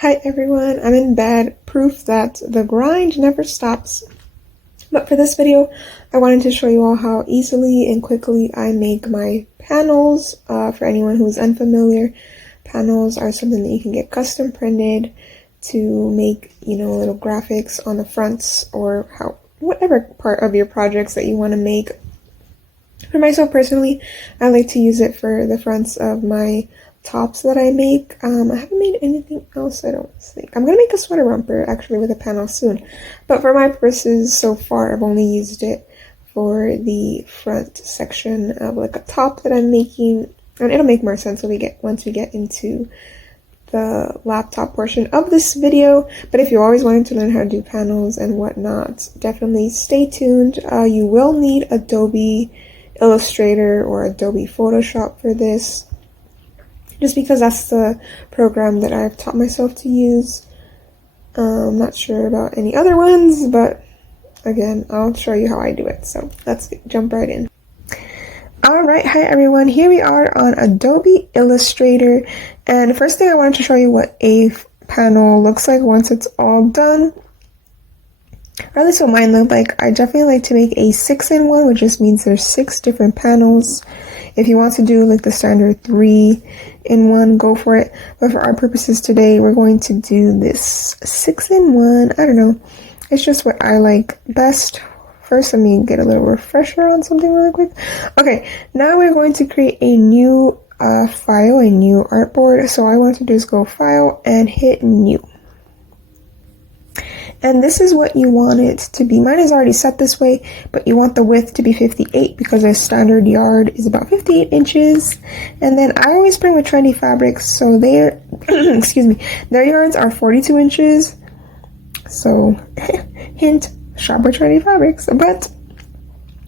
Hi everyone, I'm in bed, proof that the grind never stops. But for this video, I wanted to show you all how easily and quickly I make my panels. For anyone who's unfamiliar, panels are something that you can get custom printed to make, little graphics on the fronts or whatever part of your projects that you want to make. For myself personally, I like to use it for the fronts of my tops that I make. I haven't made anything else, I don't think. I'm gonna make a sweater romper actually with a panel soon, but for my purposes so far I've only used it for the front section of like a top that I'm making, and it'll make more sense once we get into the laptop portion of this video. But if you always wanted to learn how to do panels and whatnot, definitely stay tuned. You will need Adobe Illustrator or Adobe Photoshop for this, just because that's the program that I've taught myself to use. I'm not sure about any other ones, but again, I'll show you how I do it. So let's jump right in. Alright, hi everyone, here we are on Adobe Illustrator, and the first thing I wanted to show you what a panel looks like once it's all done. Or at least what mine look like. I definitely like to make a 6-in-1, which just means there's 6 different panels. If you want to do like the standard 3-in-1, go for it. But for our purposes today, we're going to do this 6-in-1. I don't know. It's just what I like best. First, let me get a little refresher on something really quick. Okay, now we're going to create a new file, a new artboard. So all I want to do is go File and hit New. And this is what you want it to be. Mine is already set this way, but you want the width to be 58 because our standard yard is about 58 inches. And then I always bring with trendy fabrics, so their excuse me, their yards are 42 inches. So hint, shop with trendy fabrics. But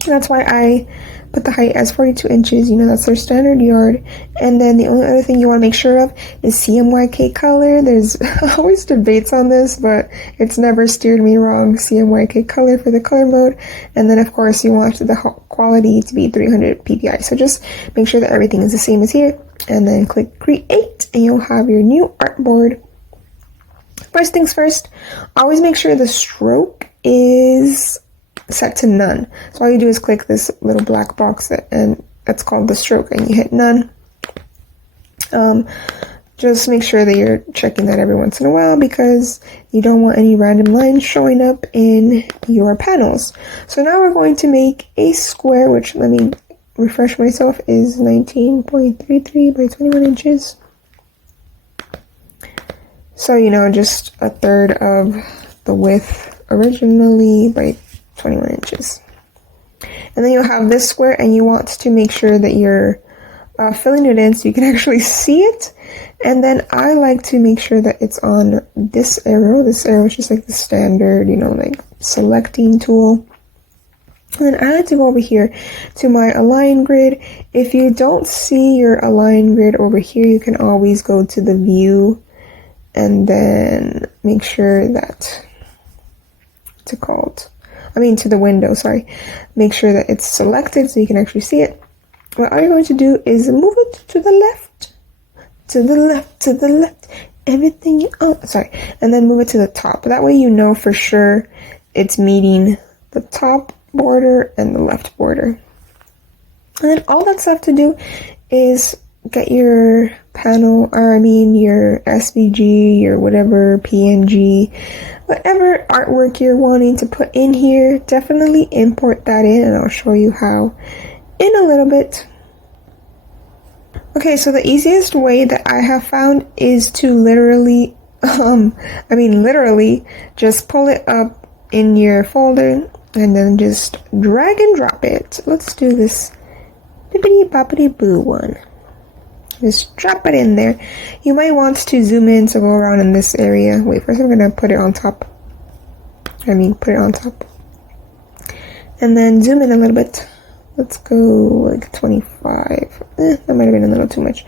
that's why I put the height as 42 inches, that's their standard yard. And then the only other thing you want to make sure of is CMYK color. There's always debates on this, but it's never steered me wrong. CMYK color for the color mode. And then of course you want the quality to be 300 ppi. So just make sure that everything is the same as here. And then click create and you'll have your new artboard. First things first, always make sure the stroke is set to none. So all you do is click this little black box and that's called the stroke, and you hit none. Just make sure that you're checking that every once in a while because you don't want any random lines showing up in your panels. So now we're going to make a square, which, let me refresh myself, is 19.33 by 21 inches. So, just a third of the width originally by 21 inches. And then you'll have this square, and you want to make sure that you're filling it in so you can actually see it. And then I like to make sure that it's on this arrow. This arrow is just like the standard, like selecting tool. And then I like to go over here to my align grid. If you don't see your align grid over here, you can always go to the view and then make sure that, what's it called? To the window, sorry. Make sure that it's selected so you can actually see it. What I'm going to do is move it to the left, to the left, to the left, everything, and then move it to the top. That way you know for sure it's meeting the top border and the left border. And then all that's left to do is get your panel, your SVG, your whatever, PNG, whatever artwork you're wanting to put in here, definitely import that in, and I'll show you how in a little bit. Okay, so the easiest way that I have found is to literally just pull it up in your folder and then just drag and drop it. Let's do this bippity boppity boo one. Just drop it in there. You might want to zoom in to go around in this area. Wait, first I'm gonna put it on top. Put it on top. And then zoom in a little bit. Let's go like 25. That might have been a little too much.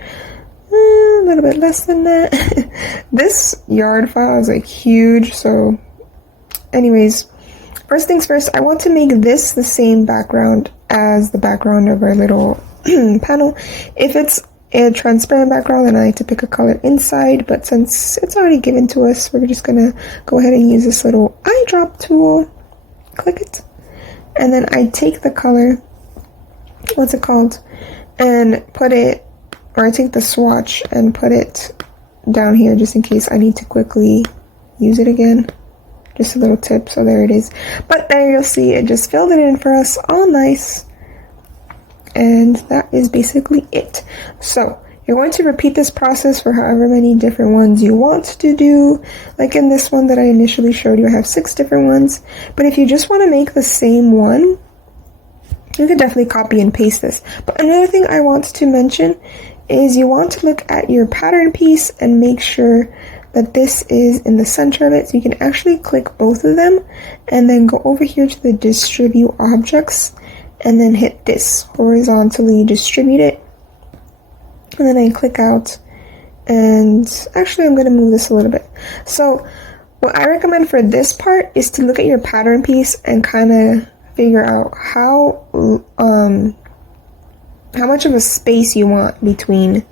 A little bit less than that. This yard file is like huge, so anyways, first things first, I want to make this the same background as the background of our little panel. If it's a transparent background, and I like to pick a color inside, but since it's already given to us, we're just gonna go ahead and use this little eyedrop tool, click it, and then I take the color, what's it called, and put it, or I take the swatch and put it down here just in case I need to quickly use it again. Just a little tip, so there it is. But there you'll see it just filled it in for us all nice. And that is basically it. So you're going to repeat this process for however many different ones you want to do. Like in this one that I initially showed you, I have 6 different ones. But if you just want to make the same one, you can definitely copy and paste this. But another thing I want to mention is you want to look at your pattern piece and make sure that this is in the center of it. So you can actually click both of them and then go over here to the distribute objects and then hit this horizontally distribute it. And then I click out, and actually I'm going to move this a little bit. So what I recommend for this part is to look at your pattern piece and kind of figure out how much of a space you want between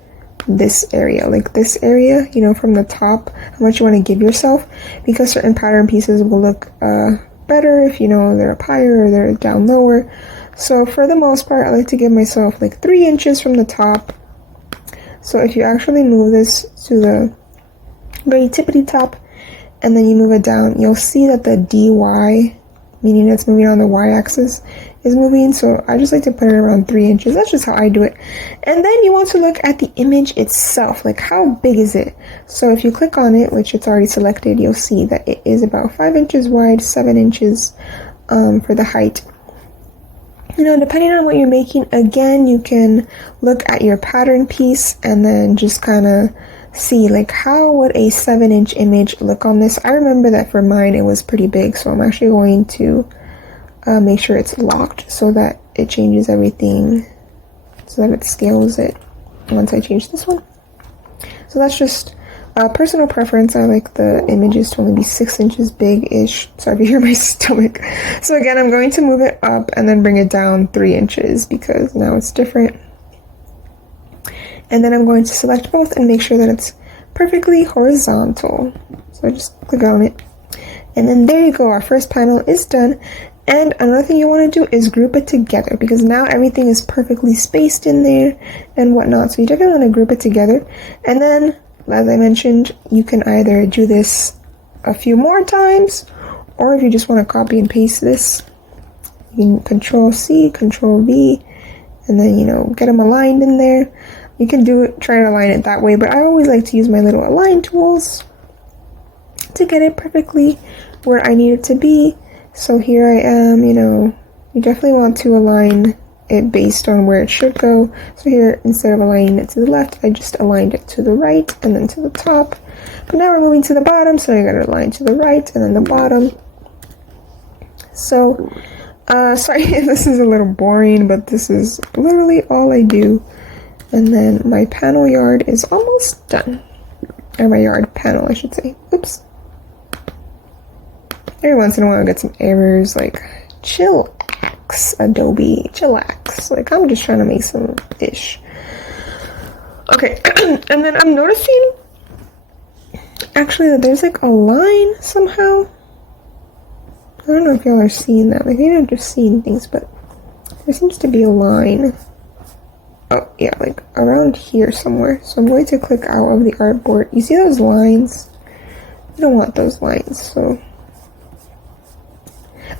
this area, like this area, you know, from the top, how much you want to give yourself, because certain pattern pieces will look better if, you know, they're up higher or they're down lower. So for the most part, I like to give myself like 3 inches from the top. So if you actually move this to the very tippity top and then you move it down, you'll see that the DY, meaning it's moving on the y-axis, is moving. So I just like to put it around 3 inches. That's just how I do it. And then you want to look at the image itself, like how big is it? So if you click on it, which it's already selected, you'll see that it is about 5 inches wide, 7 inches for the height. You know, depending on what you're making, again, you can look at your pattern piece and then just kind of see like how would a 7-inch image look on this. I remember that for mine it was pretty big, so I'm actually going to make sure it's locked so that it changes everything, so that it scales it once I change this one. So that's just personal preference. I like the images to only be 6 inches big-ish. Sorry if you hear my stomach. So again, I'm going to move it up and then bring it down 3 inches because now it's different. And then I'm going to select both and make sure that it's perfectly horizontal. So I just click on it. And then there you go, our first panel is done. And another thing you want to do is group it together, because now everything is perfectly spaced in there and whatnot. So you definitely want to group it together. And then, as I mentioned, you can either do this a few more times, or if you just want to copy and paste this, you can Control C, Control V, and then, you know, get them aligned in there. You can try to align it that way, but I always like to use my little align tools to get it perfectly where I need it to be. So here I am, you know, you definitely want to align it based on where it should go. So here, instead of aligning it to the left, I just aligned it to the right and then to the top. But now we're moving to the bottom, so I gotta align to the right and then the bottom. So, sorry if this is a little boring, but this is literally all I do. And then my panel yard is almost done. Or my yard panel, I should say. Oops. Every once in a while I get some errors like chillax, Adobe, chillax. Like I'm just trying to make some ish. Okay, and then I'm noticing actually that there's like a line somehow. I don't know if y'all are seeing that. Like maybe I'm just seeing things, but there seems to be a line. Oh yeah, like around here somewhere. So I'm going to click out of the artboard. You see those lines? You don't want those lines, so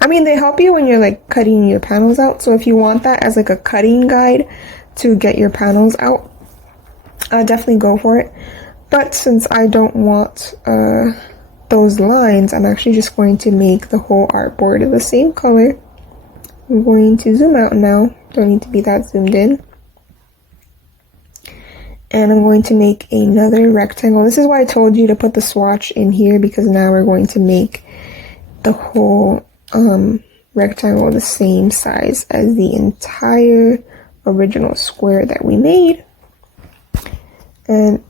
I mean, they help you when you're like cutting your panels out. So if you want that as like a cutting guide to get your panels out, definitely go for it. But since I don't want those lines, I'm actually just going to make the whole artboard the same color. I'm going to zoom out now. Don't need to be that zoomed in. And I'm going to make another rectangle. This is why I told you to put the swatch in here, because now we're going to make the whole rectangle the same size as the entire original square that we made. And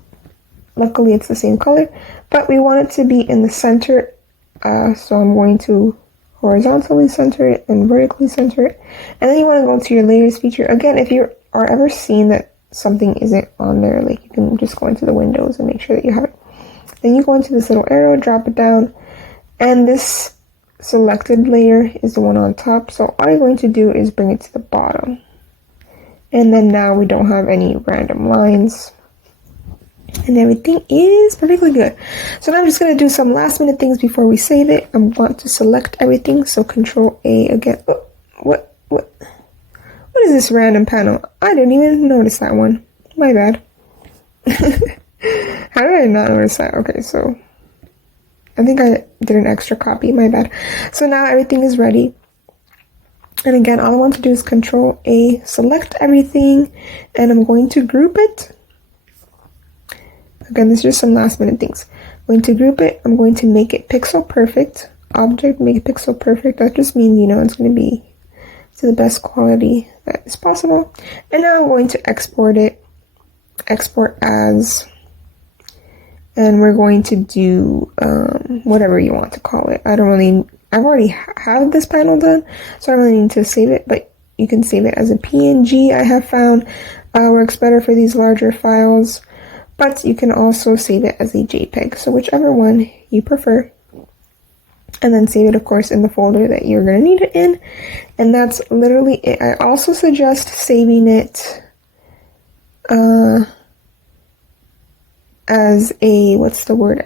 luckily it's the same color, but we want it to be in the center, so I'm going to horizontally center it and vertically center it. And then you want to go to your layers feature. Again, if you are ever seeing that something isn't on there, like you can just go into the windows and make sure that you have it. Then you go into this little arrow, drop it down, and this selected layer is the one on top. So all you're going to do is bring it to the bottom. And then now we don't have any random lines. And everything is perfectly good. So now I'm just going to do some last minute things before we save it. I want to select everything. So Control A again. Oh, what is this random panel? I didn't even notice that one. My bad. How did I not notice that? Okay, so I think I did an extra copy. My bad. So now everything is ready. And again, all I want to do is Control A, select everything, and I'm going to group it. Again, this is just some last minute things. I'm going to group it. I'm going to make it pixel perfect. Object, make it pixel perfect. That just means, you know, it's going to be to the best quality that is possible. And now I'm going to export it. Export as. And we're going to do whatever you want to call it. I've already have this panel done, so I don't really need to save it, but you can save it as a PNG. I have found works better for these larger files, but you can also save it as a JPEG, so whichever one you prefer. And then save it, of course, in the folder that you're going to need it in, and that's literally it. I also suggest saving it as a,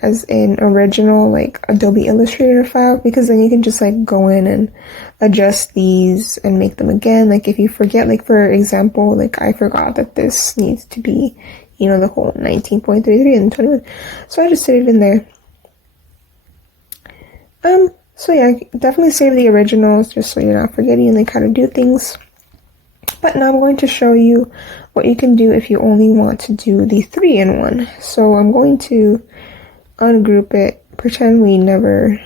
as an original, like, Adobe Illustrator file, because then you can just, like, go in and adjust these and make them again. Like, if you forget, like, for example, like, I forgot that this needs to be, you know, the whole 19.33 and 21, so I just did it in there. So yeah, definitely save the originals, just so you're not forgetting, like, how to do things. But now I'm going to show you what you can do if you only want to do the 3-in-1. So I'm going to ungroup it, pretend we never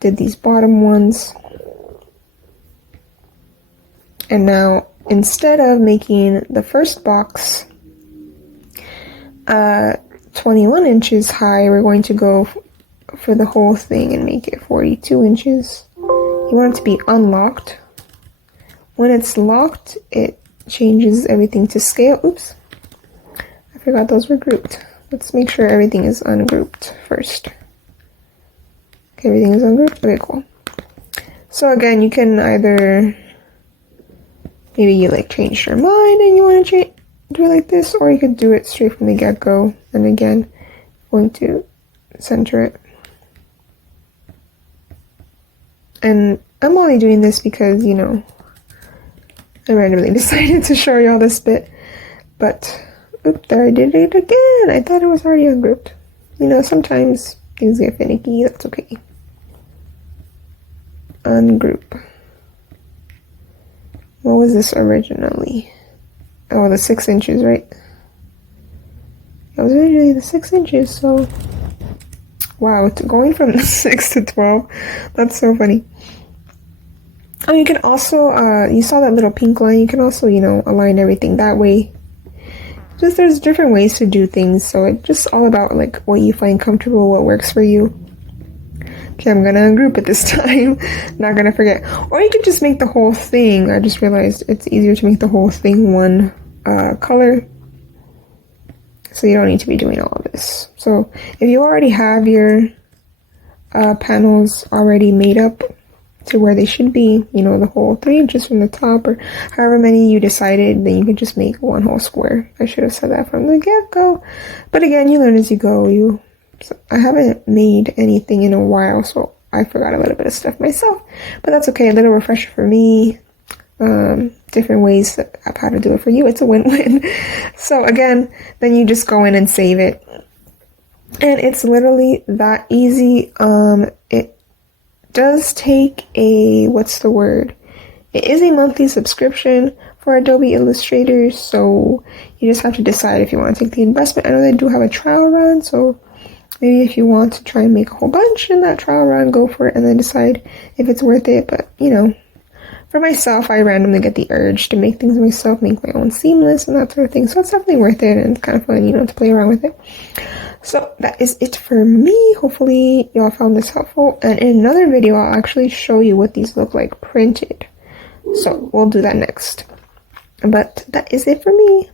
did these bottom ones. And now, instead of making the first box 21 inches high, we're going to go for the whole thing and make it 42 inches. You want it to be unlocked. When it's locked, it changes everything to scale. Oops, I forgot those were grouped. Let's make sure everything is ungrouped first. Okay, everything is ungrouped. Okay, cool. So again, you can either, maybe you like changed your mind and you want to do it like this, or you could do it straight from the get-go. And again, I'm going to center it. And I'm only doing this because, you know, I randomly decided to show you all this bit, but oops, there I did it again. I thought it was already ungrouped. You know, sometimes things get finicky. That's okay. Ungroup. What was this originally? Oh, the 6 inches, right? It was originally the 6 inches, so wow, going from 6 to 12, that's so funny. Oh, you can also, you saw that little pink line, you can also, you know, align everything that way. Just there's different ways to do things, so it's just all about, like, what you find comfortable, what works for you. Okay, I'm gonna ungroup it this time, not gonna forget. Or you could just make the whole thing, I just realized it's easier to make the whole thing one color, so you don't need to be doing all of this. So if you already have your panels already made up to where they should be, you know, the whole 3 inches from the top, or however many you decided, then you can just make one whole square. I should have said that from the get-go, but again, you learn as you go. So I haven't made anything in a while, so I forgot a little bit of stuff myself, but that's okay. A little refresher for me, different ways of how to do it for you. It's a win-win. So again, then you just go in and save it, and it's literally that easy. It does take a, it is a monthly subscription for Adobe Illustrator, so you just have to decide if you want to take the investment. I know they do have a trial run, so maybe if you want to try and make a whole bunch in that trial run, go for it and then decide if it's worth it. But, you know, for myself, I randomly get the urge to make things myself, make my own seamless and that sort of thing, so it's definitely worth it, and it's kind of fun, you know, to play around with it. So that is it for me. Hopefully y'all found this helpful, and in another video I'll actually show you what these look like printed, so we'll do that next. But that is it for me.